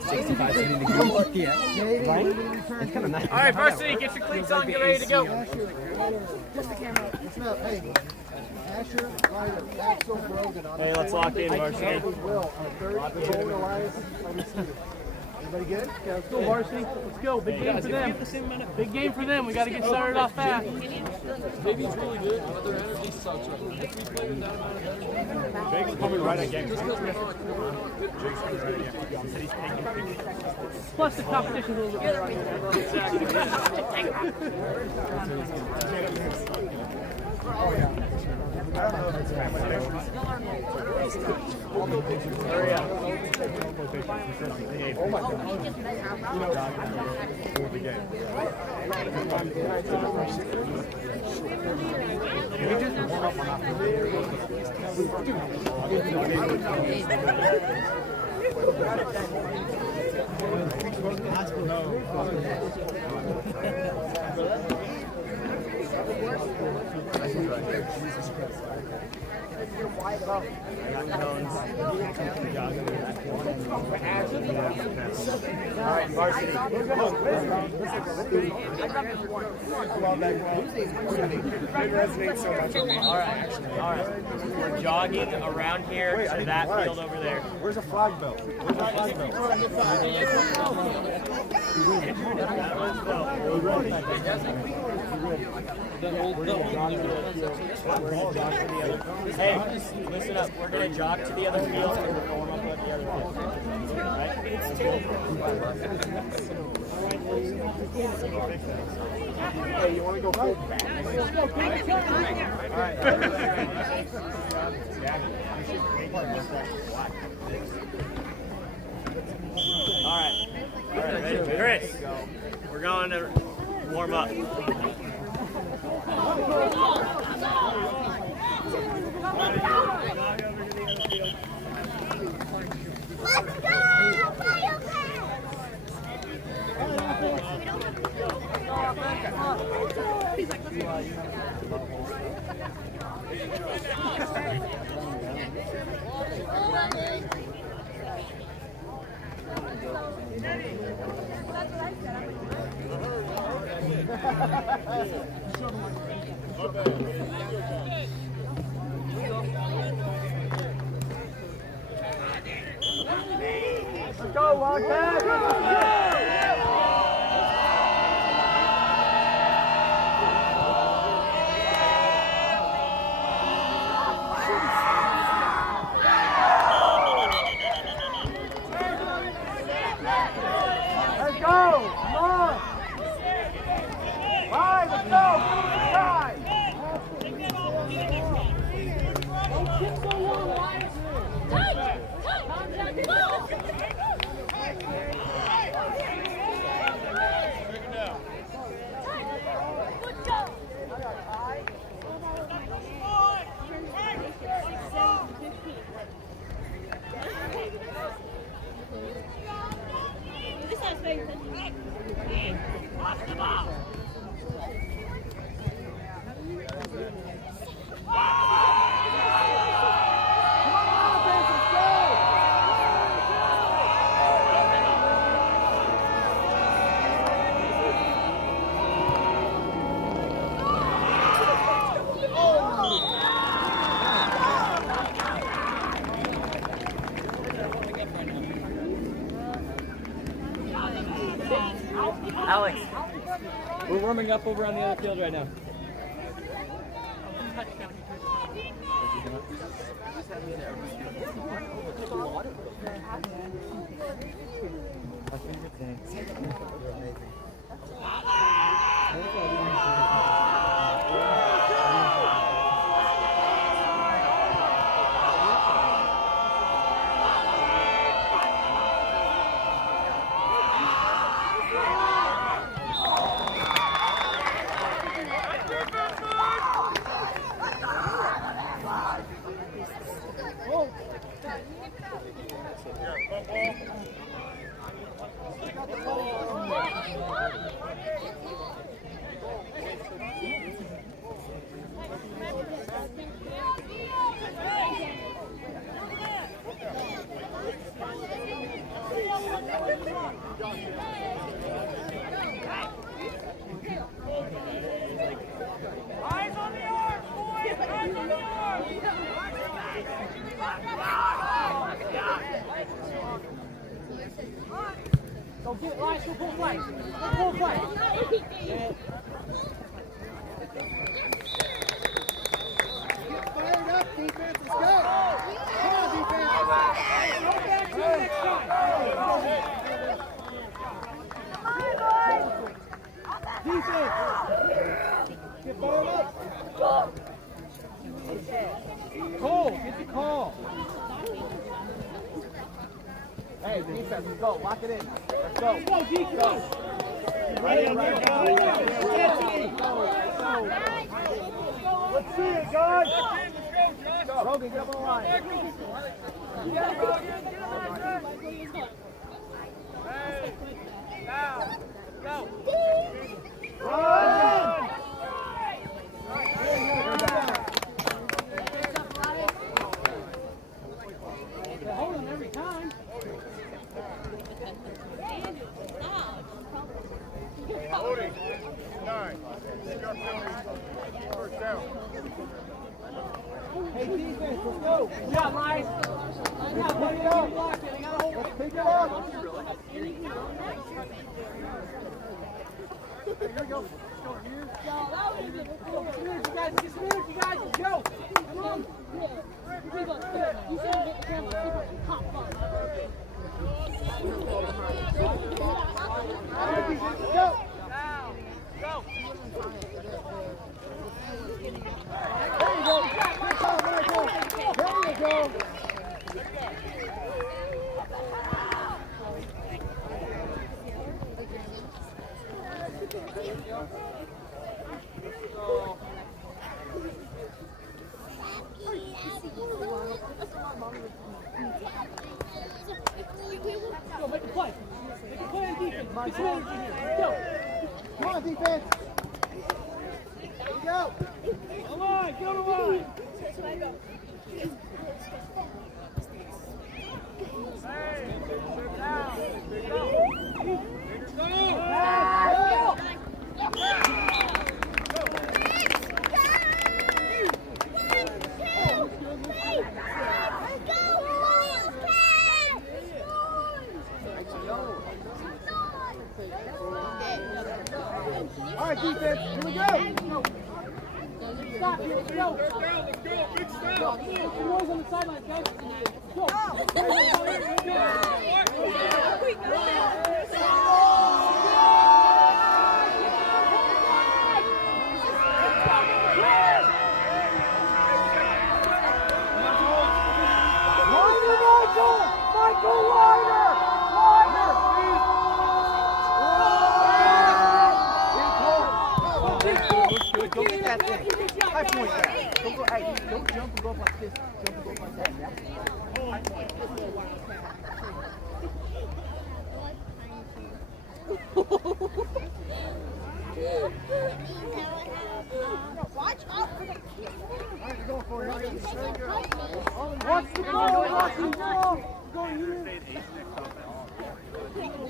65, 70 degrees. Yeah. Right? It's kind of nice. All right, varsity, get your cleats on, get ready to go. Hey, let's lock in, varsity. Everybody good? Okay, let's go, varsity. Let's go. Big game for them. Big game for them. We got to get started off fast. Baby's really good, but their energy sucks right now. If we play with that amount of energy, Jake's coming right again. Plus the competition's a little bit better right Hurry up. Oh my God. Alright, varsity. All right. We're jogging around here to that field over there. Where's the flag belt? Hey, listen up. We're going to jog to the other field and we're going up to the other field. Right? Hey, you want to go full back? All right. Ready? Chris, we're going to warm up. Let's go! Let's go, Wildcat! Alex, we're warming up over on the other field right now. Eyes on the arms, boys! Eyes on the arms! Go get it, Lions. Go full flight. Go full flight. Yeah. Get fired up, defense. Let's go. Come on, defense. Go back to the next time. Defense. Get fired up. Cole, get the call. Hey, defense, let's go. Lock it in. Let's go. Let's go, D. Go. Let's see it, guys. Rogan, get up on the line. Run! They hold him every time. Holding. 9. Your penalty. First down. Hey, defense, let's go. Yeah, Lions. Yeah, Pick it up. block it. They gotta hold Let's it. pick it up. You guys, just move, you guys. Let's go. Come on. You should have hit the camera super top fun. All right, defense, let's go. There you go. Good call, Michael. There you go. Go, make a play. Make a play on defense. Get some energy here. Let's go. Come on, defense. There you go. Come on, go to line. All right, defense, here we go. Stop here. Let's go. Go. Make some noise on the sidelines, guys. Go. Michael Ryder! Go get that thing. High point that. Don't go, hey, don't jump and go up like this. Jump and go up like that, yeah? High point. Watch out. Alright, you're going for it. Watch the ball. Watch the ball. Going here.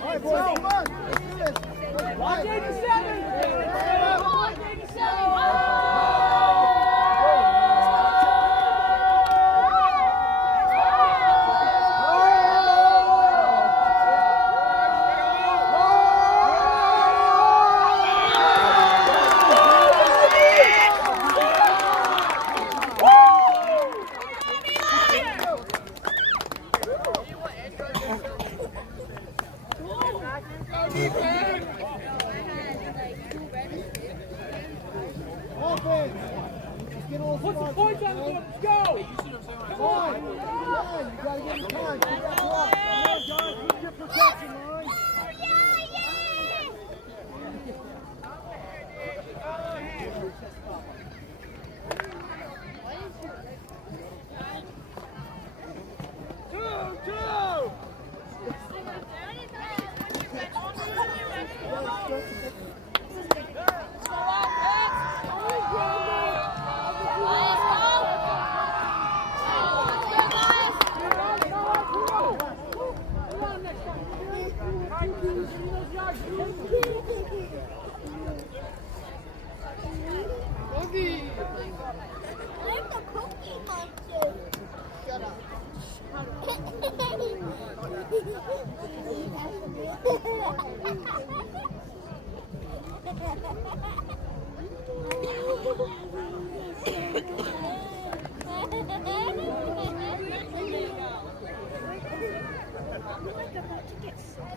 Alright, boys, come on. Let's do this. Watch 87. Watch 87. Offense. Let's get a little Put some spark points here, on the man. board. Let's go. Come on. You gotta get in time. Keep that block. Come on, John. Keep your protection line. I'm the cookie monster. Shut up.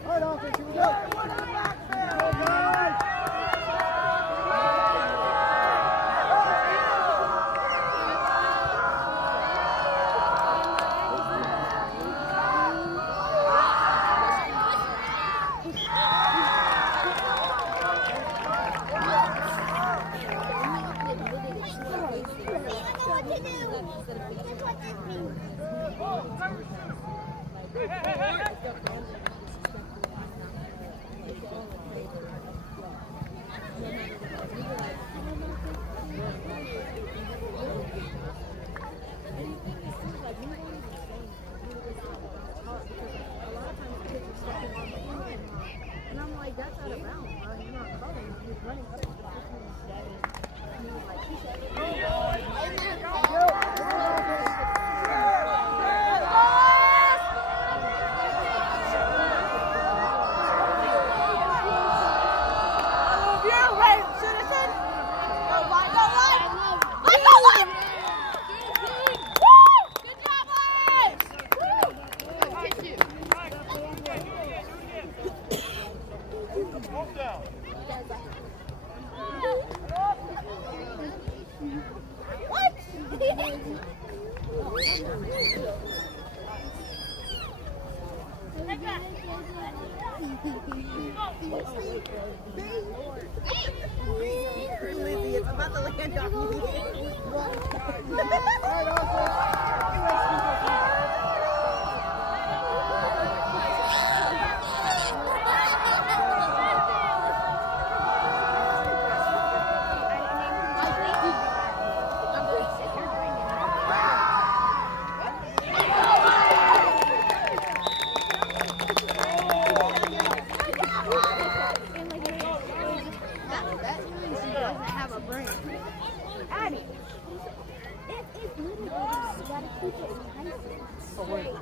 All right, offense, here we go. Go, guys. And I'm like, that's out of bounds, bro. You're not calling. He's running up to the 15-7. And he was like, he said, Hold down. Lizzie, it's about to land on me. That means she doesn't have a brain. Addie. It's literally just, you gotta keep it nice and straight.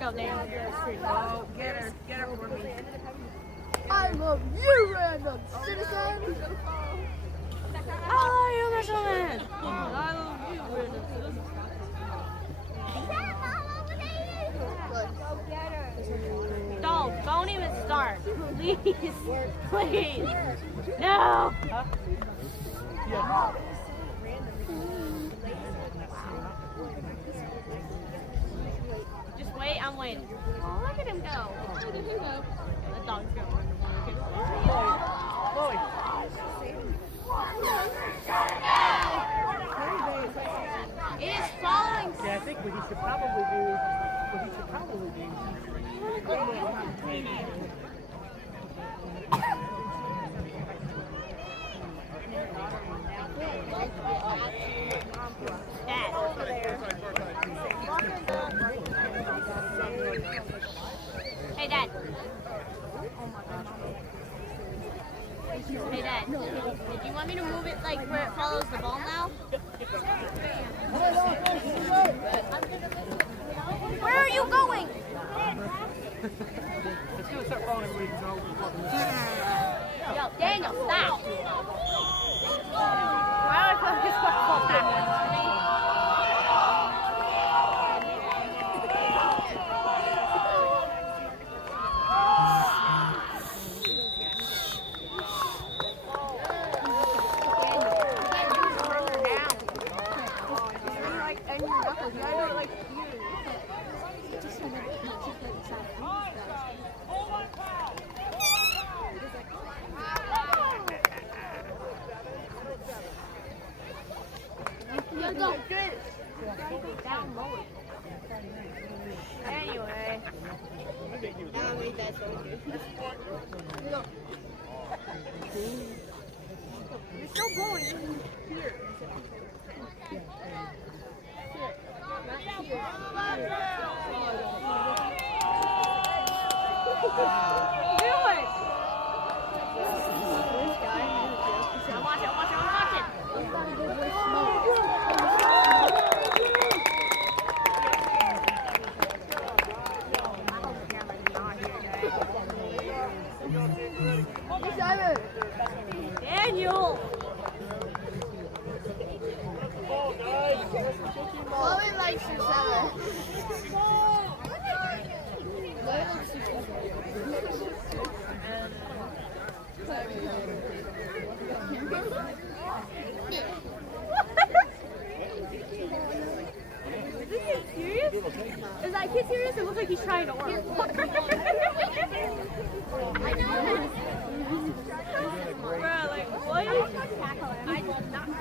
Go there. Oh, get her for me. I love you, random citizen. I love you, Michelin. I love you, random citizen. Don't even start. Please. Please. No. Just wait, I'm waiting. Oh, look at him go. Look at him go. The dog's going. Chloe. It is following. Yeah, I think what he should probably do. Hey, Dad. Hey, Dad. Do you want me to move it like where it follows the ball now? Where are you going? It's gonna start falling every week, so. Yo, Daniel, stop. Why would I put this football backwards? Anyway. You're still going here. Daniel! Chloe likes you, Sarah. Is that kid serious? It looks like he's trying to work. I know. Bro, like, what?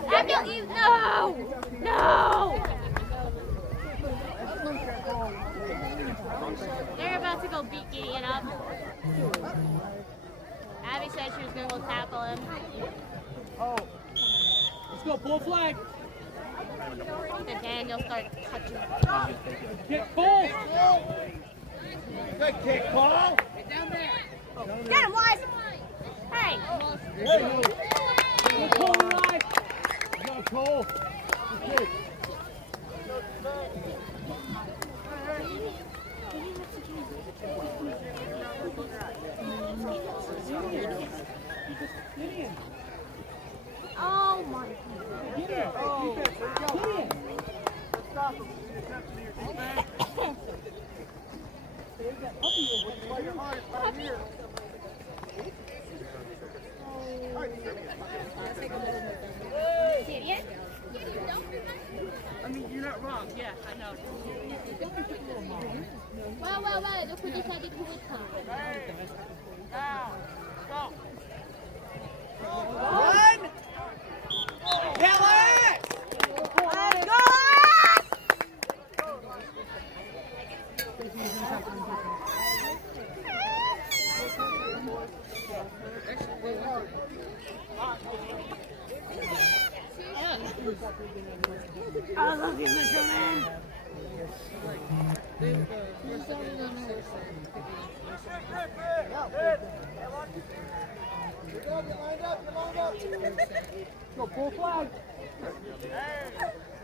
Daniel, no! No! They're about to go beat Gideon up. Abby said she was going to go tackle him. Oh. Let's go, pull a flag. And Daniel started touching him. Kick, pull. Good kick, Paul. Get him, Wise! Hey! Good pull, right. Go, Cole. Good kick. Oh my God. Gideon? I mean, you're not wrong. Yeah, I know. Well, look who decided who would come. Now, stop. Run! Kill it! Let's go! I love you, Mr. Man. Go, pull flag.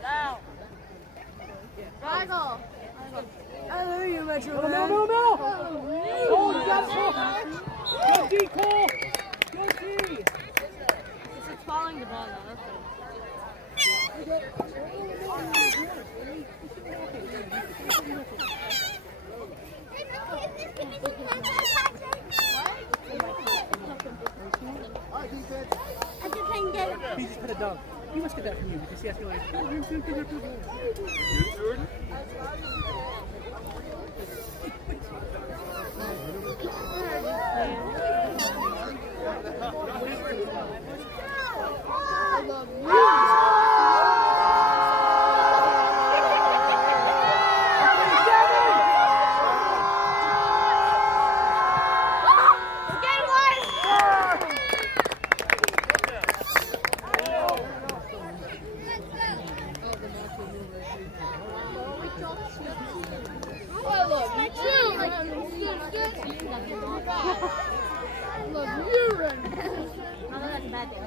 Now. Rigel. I love you, Metro No, Man. no, no, no! Oh, you got it! Go D, Cole! Go D! It's following the ball now. That's good. He just put a dunk. He must get that from you because he has to go like. You, Jordan? I love you. It's getting worse. I love you too. I love you, Ren. I know that's a bad thing.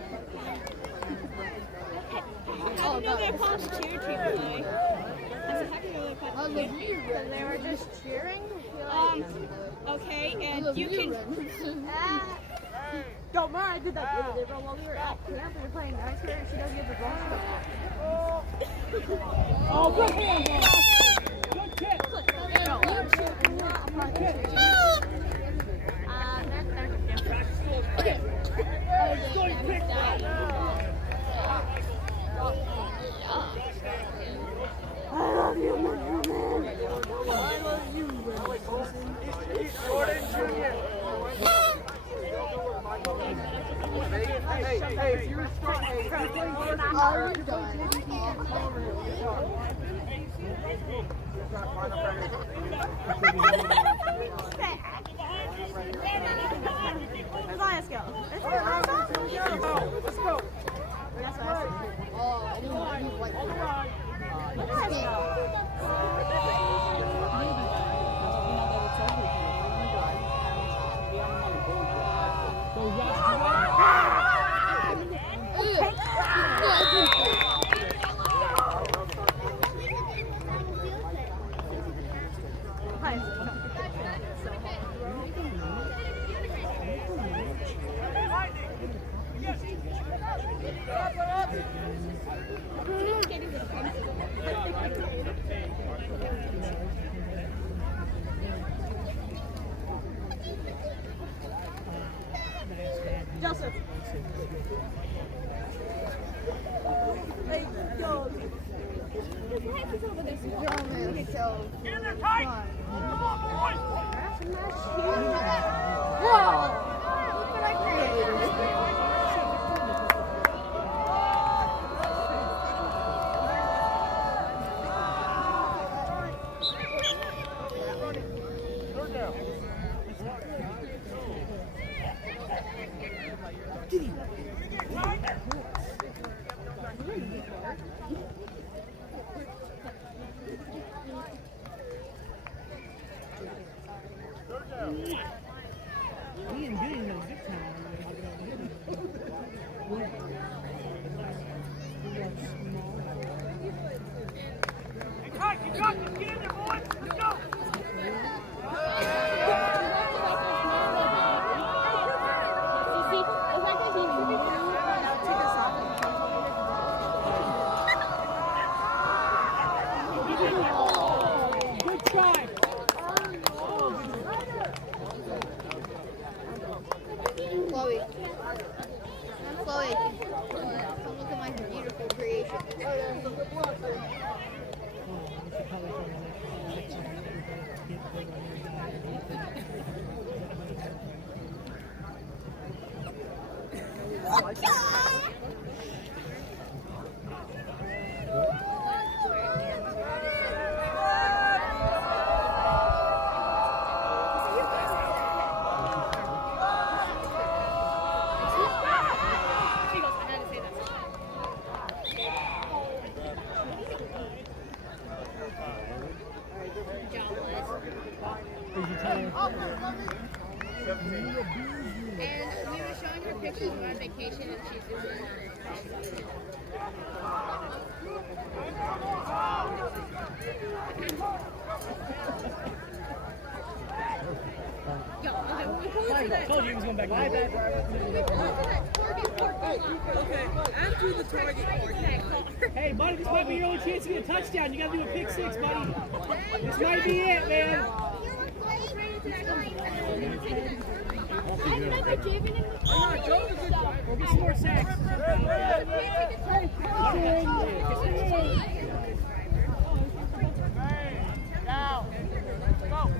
Oh, I didn't know they God. called cheer today. That's exactly what they I called love you, Ren. They were just cheering. Okay, I and love you can. Ren. Don't mind, I did that the other day, bro. While we were at camp, we were playing nice here, and she doesn't get the ball. Oh, good hand, bro. Good kick. I love you, man. I love you, Jordan Jr. Hey, if you're strong, hey, if you're playing first, Are you done? Let's go. let's go. That's what I said. Oh, I didn't want you like Let's go. Joseph. Hey, yo. Get in there tight! Come on, boys! Whoa! Look what I created. Third down. Third down. He ain't getting no good time. Hey, tight, you got this! Get in there, boys! Let's go! Good try. Chloe. Chloe. Come look at my beautiful creation. And we were showing her pictures of our vacation, and she's doing My bad. Okay, after the target. Hey, buddy, this might be your only chance to get a touchdown. You gotta do a pick six, buddy. This might be it, man. I've never driven in the car. Go get some more sacks. Now, go.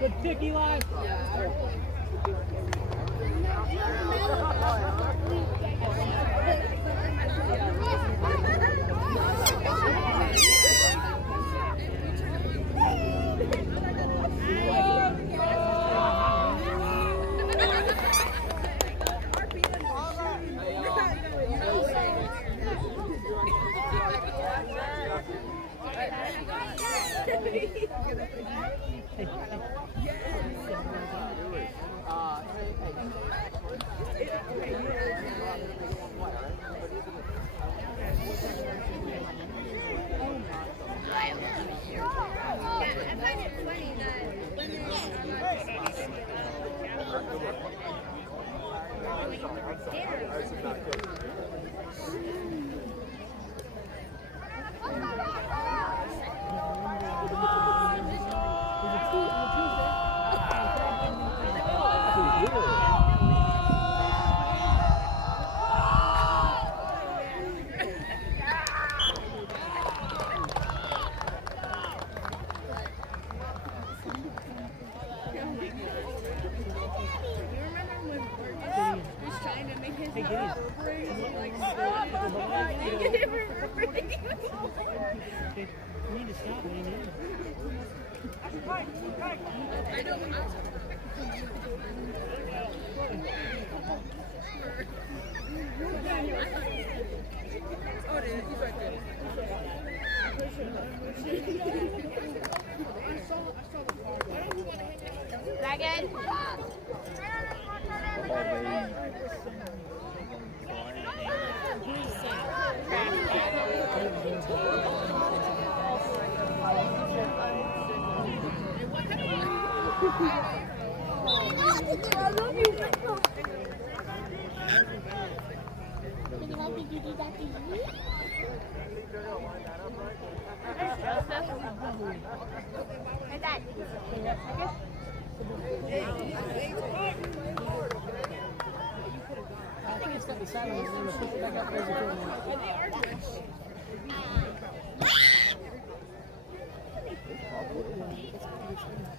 Good pick, Eli. I find it funny that women You need to stop, man. Dragon. I love you. Would you like me to do that to you? Hey, Dad. I think it's got the saddle and then push it back up. There's a good one.